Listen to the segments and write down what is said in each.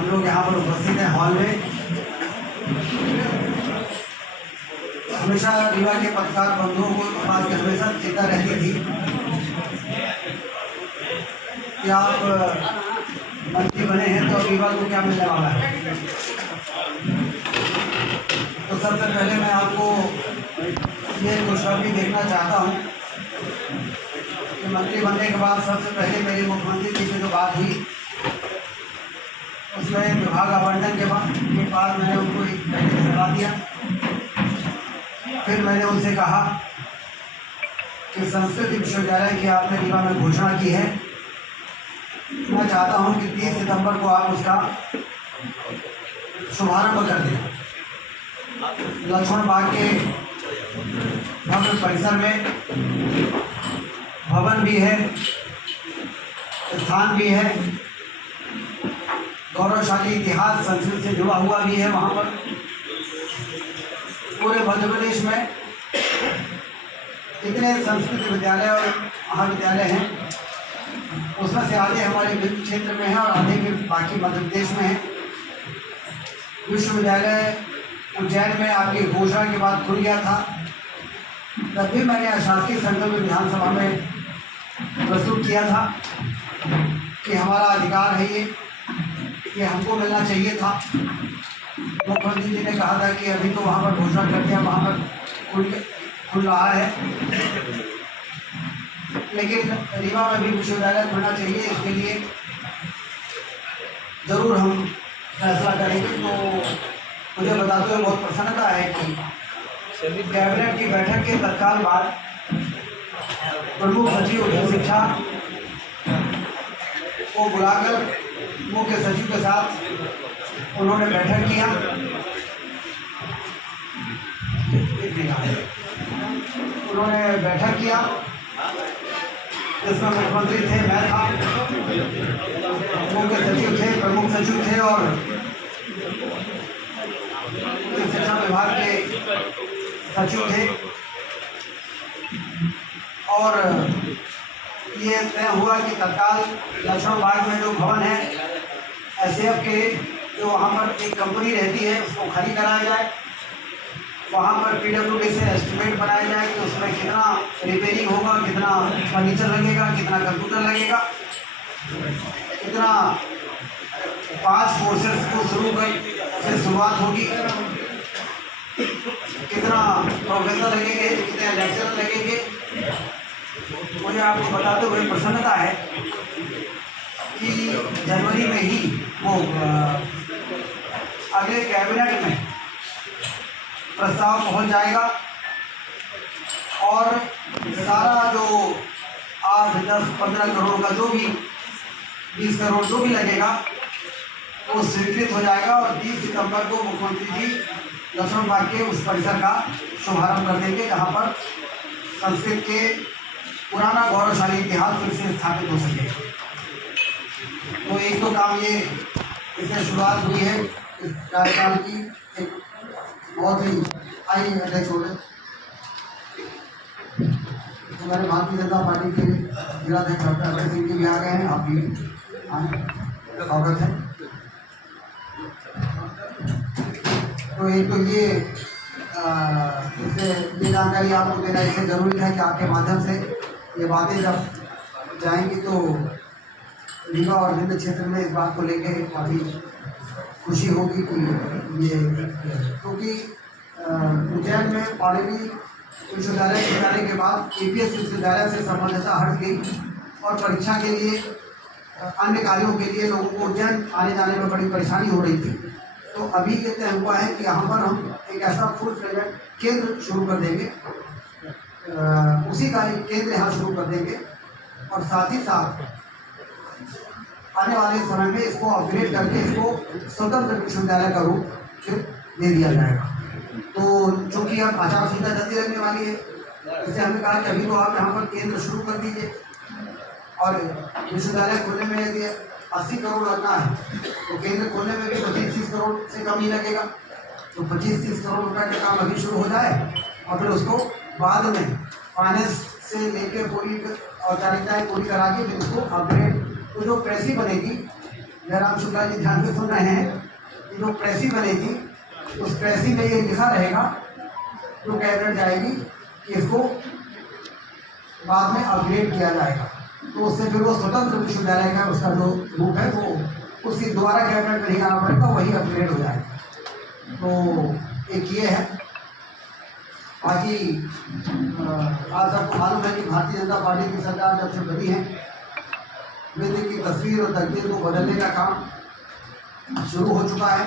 हम लोग यहाँ पर उपस्थित हैं हॉल में। हमेशा रीवा के पत्रकार बंधुओं को इस बात की हमेशा चिंता रहती थी कि आप मंत्री बने हैं तो रीवा को क्या मिलने वाला है। तो सबसे पहले मैं आपको ये खुशखबरी देखना चाहता हूँ कि मंत्री बनने के बाद सबसे पहले मेरी मुख्यमंत्री जी से जो बात हुई उसमें विभाग आवंटन के बाद मैंने उनको एक पहले सलाह दिया। फिर मैंने उनसे कहा कि संस्कृत विश्वविद्यालय की आपने रीवा में घोषणा की है, मैं चाहता हूं कि 30 सितंबर को आप उसका शुभारंभ कर दें। लक्ष्मण बाग के भव्य परिसर में भवन भी है, स्थान भी है, गौरवशाली इतिहास संस्कृत से जुड़ा हुआ भी है। वहाँ पर पूरे मध्य प्रदेश में जितने संस्कृत विद्यालय और महाविद्यालय हैं उसमें से आधे हमारे वित्त क्षेत्र में है और आधे के बाकी मध्य प्रदेश में है। विश्वविद्यालय उज्जैन में आपकी घोषणा के बाद खुल गया था, तब भी मैंने अशासकीय संकल्प विधानसभा में प्रस्तुत किया था कि हमारा अधिकार है ये हमको मिलना चाहिए था। मुख्यमंत्री जी ने कहा था कि अभी तो वहाँ पर घोषणा कर दिया, वहाँ पर खुल रहा है, लेकिन रीवा में भी विश्वविद्यालय खुलना चाहिए, इसके लिए ज़रूर हम फैसला करेंगे। तो मुझे बताते हुए बहुत प्रसन्नता है कि कैबिनेट की बैठक के तत्काल बाद प्रमुख सचिव उच्च शिक्षा को बुलाकर मुख्य सचिव के साथ उन्होंने बैठक किया। जिसमें मुख्यमंत्री थे, मैं था, मुख्य सचिव थे, प्रमुख सचिव थे और शिक्षा विभाग के सचिव थे। और ये तय हुआ कि तत्काल लक्ष्मण बाग में जो भवन है एसएफ के, जो वहाँ पर एक कंपनी रहती है, उसको खाली कराया जाए। वहाँ पर पीडब्ल्यूडी से एस्टिमेट बनाया जाए कि उसमें कितना रिपेयरिंग होगा, कितना फर्नीचर लगेगा, कितना कंप्यूटर लगेगा, कितना 5 कोर्सेज को से शुरुआत होगी, कितना प्रोफेसर लगेंगे, कितने लेक्चरर लगेंगे। मुझे आपको बताते हुए प्रसन्नता है कि जनवरी में ही वो अगले कैबिनेट में प्रस्ताव पहुंच जाएगा और सारा जो 8, 10, 15 करोड़ का जो भी 20 करोड़ जो भी लगेगा वो स्वीकृत हो जाएगा और 30 सितंबर को मुख्यमंत्री जी लक्ष्मण बाग के उस परिसर का शुभारंभ कर देंगे, जहां पर संस्कृत के पुराना गौरवशाली इतिहास फिर से स्थापित हो सके। तो एक तो काम ये इससे शुरुआत हुई है इस कार्यकाल की। एक बहुत ही आई अध्यक्ष हो गए, हमारे भारतीय जनता पार्टी के जिलाध्यक्ष डॉक्टर अभय सिंह जी भी आ गए हैं, आप भी आए, स्वागत है। तो एक तो ये इससे ये जानकारी आपको देना इससे ज़रूरी है कि आपके माध्यम से ये बातें जब जाएंगी तो रीवा और विंध्य क्षेत्र में इस बात को लेकर काफ़ी खुशी होगी कि ये, क्योंकि उज्जैन में पाणिनि विश्वविद्यालय के जाने के बाद केपीएस विश्वविद्यालय से संबद्धता हट गई और परीक्षा के लिए अन्य कार्यों के लिए लोगों को उज्जैन आने जाने में बड़ी परेशानी हो रही थी। तो अभी ये तय हुआ है कि यहाँ पर हम एक ऐसा फुल फ्लेजेड केंद्र शुरू कर देंगे, उसी का एक केंद्र यहाँ शुरू कर देंगे और साथ ही साथ आने वाले समय में इसको अपग्रेड करके इसको स्वतंत्र विश्वविद्यालय का रूप फिर दे दिया जाएगा। तो चूँकि अब आचार संहिता जल्दी लगने वाली है, इससे हमने कहा कि अभी तो आप यहाँ पर केंद्र शुरू कर दीजिए और विश्वविद्यालय खोलने में यदि 80 करोड़ लगना है तो केंद्र खोलने में भी 25-30 करोड़ से कम ही लगेगा। तो 25-30 करोड़ रुपए का काम अभी शुरू हो जाए और फिर उसको बाद में फाइनेंस से लेकर पूरी औपचारिकताएँ पूरी करा के फिर उसको अपग्रेड, तो जो पैसी बनेगी जयराम शुक्ला जी ध्यान से सुन रहे हैं कि जो प्रेसी बनेगी उस प्रेसी में ये लिखा रहेगा जो कैबिनेट जाएगी कि इसको बाद में अपग्रेड किया जाएगा, तो उससे फिर वो स्वतंत्र विश्वविद्यालय का उसका जो रूप है वो उसी दोबारा कैबिनेट में नहीं आना पड़ेगा, वही अपग्रेड हो जाएगा। तो एक ये है। बाकी आज सबको मालूम है कि भारतीय जनता पार्टी की सरकार जब से बनी है विधि की तस्वीर और तकदीर को बदलने का काम शुरू हो चुका है।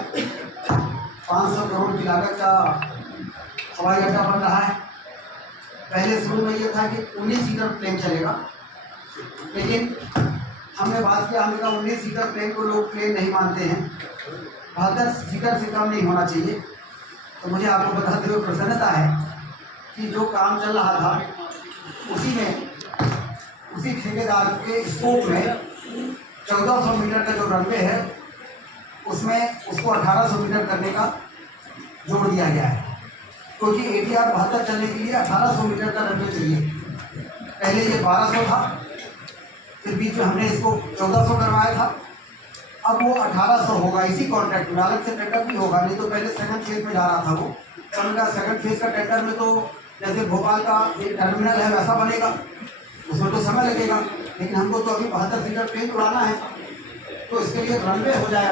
500 करोड़ की लागत का हवाई अड्डा बन रहा है। पहले शुरू में ये था कि 19 सीटर प्लेन चलेगा, लेकिन हमने बात किया, हमने कहा 19 सीटर प्लेन को लोग प्लेन नहीं मानते हैं, 72 सीटर से कम नहीं होना चाहिए। तो मुझे आपको बताते हुए प्रसन्नता है कि जो काम चल रहा था उसी ठेकेदार के स्कोप में 1400 मीटर का जो रनवे है उसमें उसको 1800 मीटर करने का जोड़ दिया गया है, क्योंकि ATR 72 चलने के लिए 1800 मीटर का रनवे चाहिए। पहले ये 1200 था, फिर बीच में हमने इसको 1400 करवाया था, अब वो 1800 होगा इसी कॉन्ट्रैक्ट में। अलग से टेंडर भी होगा, नहीं तो पहले सेकंड फेज में जा रहा था वो। उनका सेकंड फेज का टेंडर में तो जैसे भोपाल का एक टर्मिनल है वैसा बनेगा, उसमें तो समय लगेगा, लेकिन हमको तो अभी 72 सीटर ट्रेन उड़ाना है, तो इसके लिए रनवे हो जाएगा।